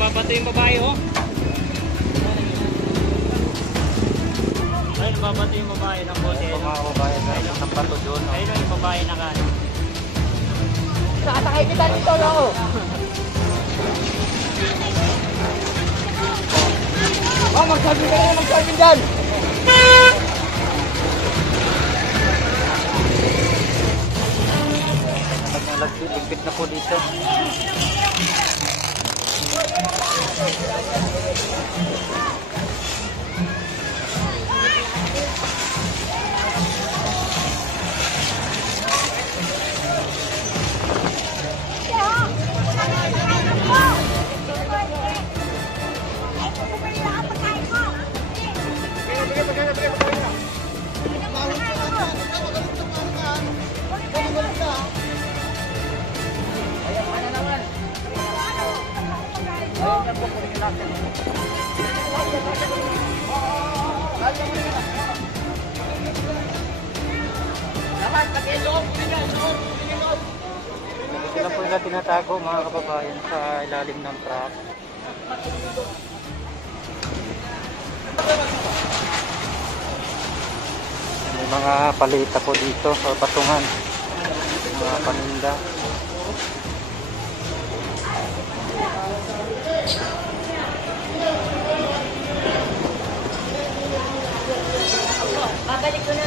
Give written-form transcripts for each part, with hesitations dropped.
nababato yung babae, oh. Ayun, nababato yung babae ng bote. Mga babae ng bato doon. Ayun yung babae na kan. Nakasakay kita dito, loko. Oh, mag-salving ka na, mag-salving dyan. Ligpit na po dito. Sila po nila tinatago mga kababayan sa ilalim ng truck. May mga palita po dito sa patungan, mga paninda. Babalik ko na.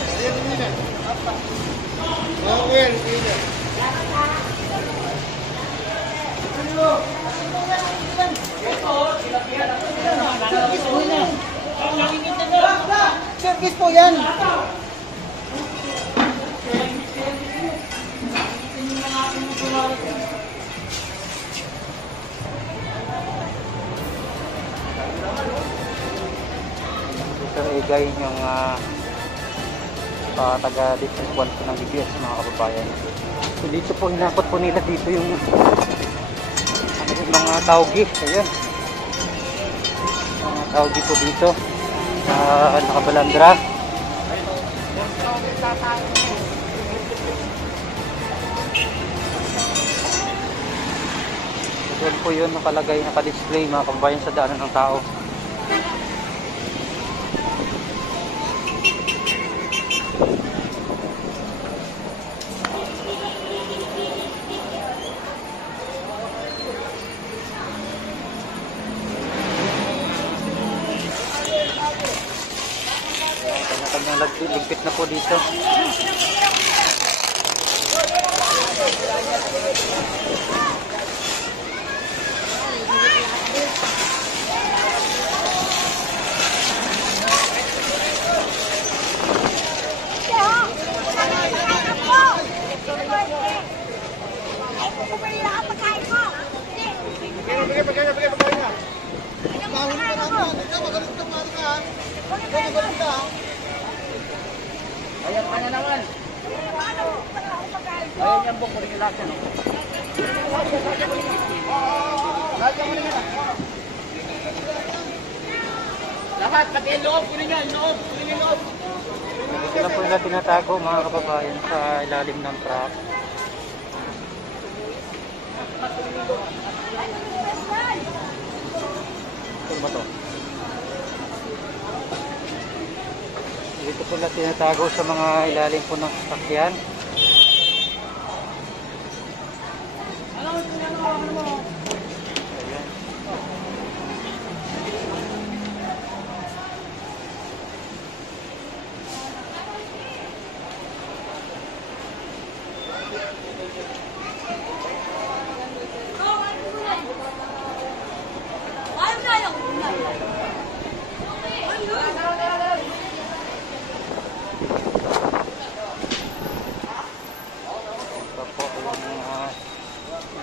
Service po yan. Ito igay yung taga-distribuan po ng DBS mga kababayan. So dito po hinakot po nila dito yung mga tawgi. Ayan, mga tawgi po dito nakabalandra. Doon po yun nakalagay, nakadisplay mga kababayan sa daanan ng tao. Kanya-kanyang ligpit na po dito. Ayan ka na naman. Ayan yan po, kuling ilakan. Lahat, pati yung loob, kuling yan, loob, kuling yung loob. Sila po nila tinatago mga kababayan sa ilalim ng truck. Ito ba to? Dito po nila tinatago sa mga ilalim po ng sasakyan. Ayan.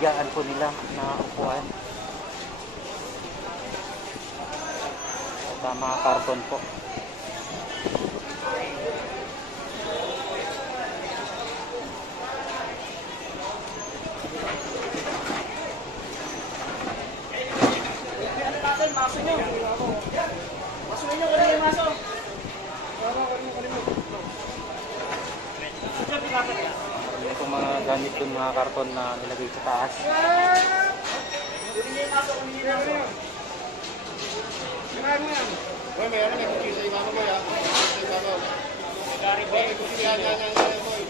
Higaan po nila na upuan at mga karton po. Itong mga gamit dun, mga karton na nilagay sa taas. Boy, may ano, may kuchilyo sa ibabaw, boy, ha? Sa ibabaw. Gary Boy, may kuchilyo. Yan, boy.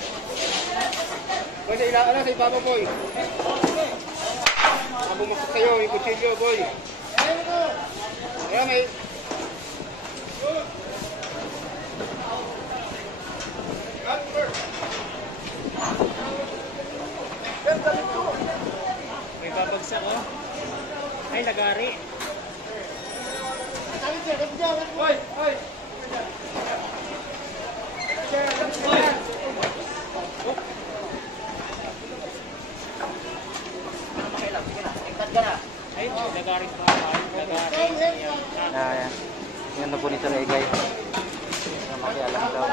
Boy, sa ilang, ano, sa ibabaw, boy. Bumusok sa'yo, may kuchilyo, boy. Ayan, may... May babagsak oh. Ay, nagari. Boy, boy. Ay, nagari pa. Nagari. Ayan. Yun na po nito na igay. Na makialam daw.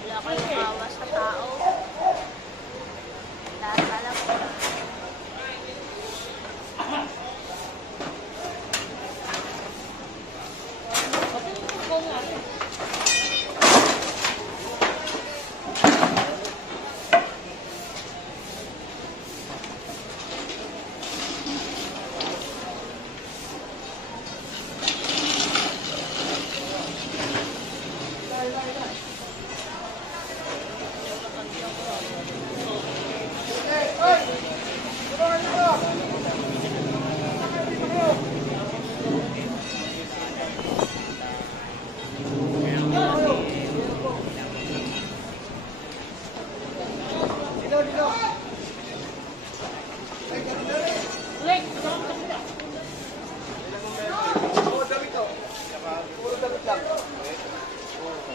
Wala kayong awa sa tao. Lahat alam ko.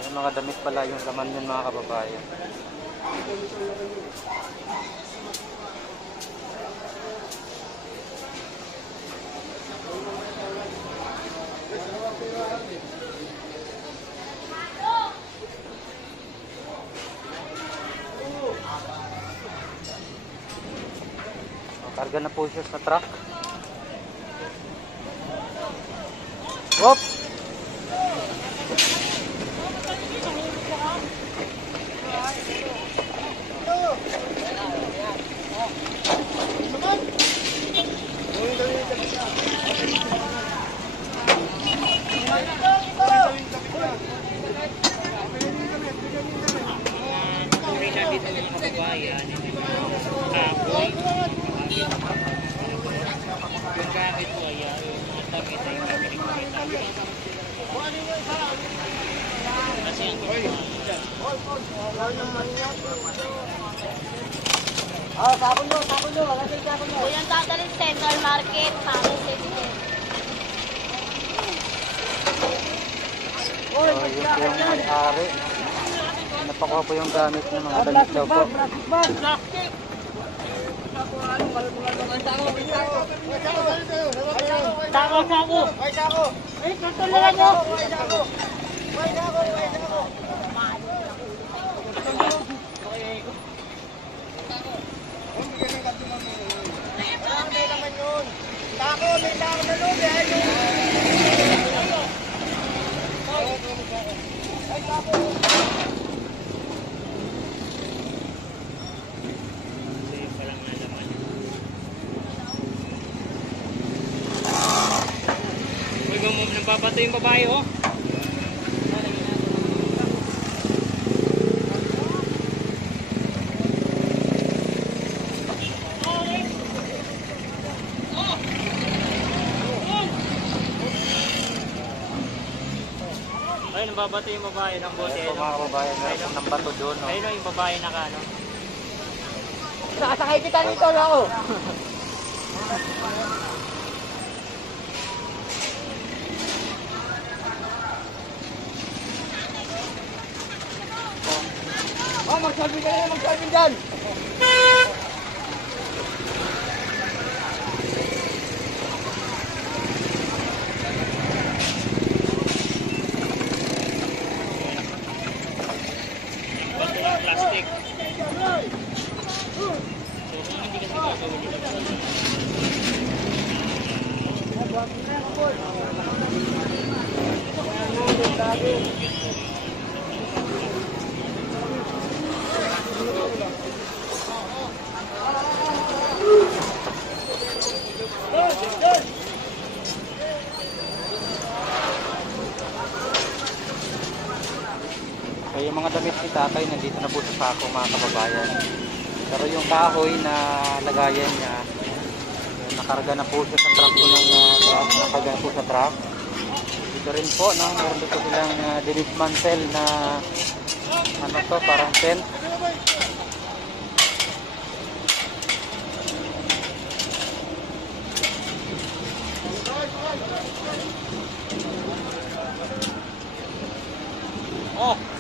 Yung mga damit pala yung laman yun mga kababayan. Karga na po siya sa truck. Whoop! Uri na dito ng mga kabayan. Kahoy. Yung gamit mo yan. Yung mga damit ay pabili ko kita. Kasi ang Kung yung dadalhin sa Central Market, para sa inyo. So, yun po yung may-ari. Napakuha po yung gamit ng mga damit daw po. Tako. Ay, tutulungan nyo! Nagbabato yung babae oh. Ayun, nababato yung babae ng bote. Ayun po mga kababayan, meron po ng bato doon. No? Ayun yung babae na kano. Nakasakay kita nito na ako. Oh, magsabi ka na, magsabi dyan. Bato ng plastic. So kung hindi kasi gagawin dito. So yung mga damit ni tatay nandito na po sa sako mga kababayan. Pero yung kahoy na lagayan niya, nakarga na po siya sa truck ko ng nakarga na po sa truck. Dito rin po, no, meron dito silang dinismantle na ano to, parang tent. Oh!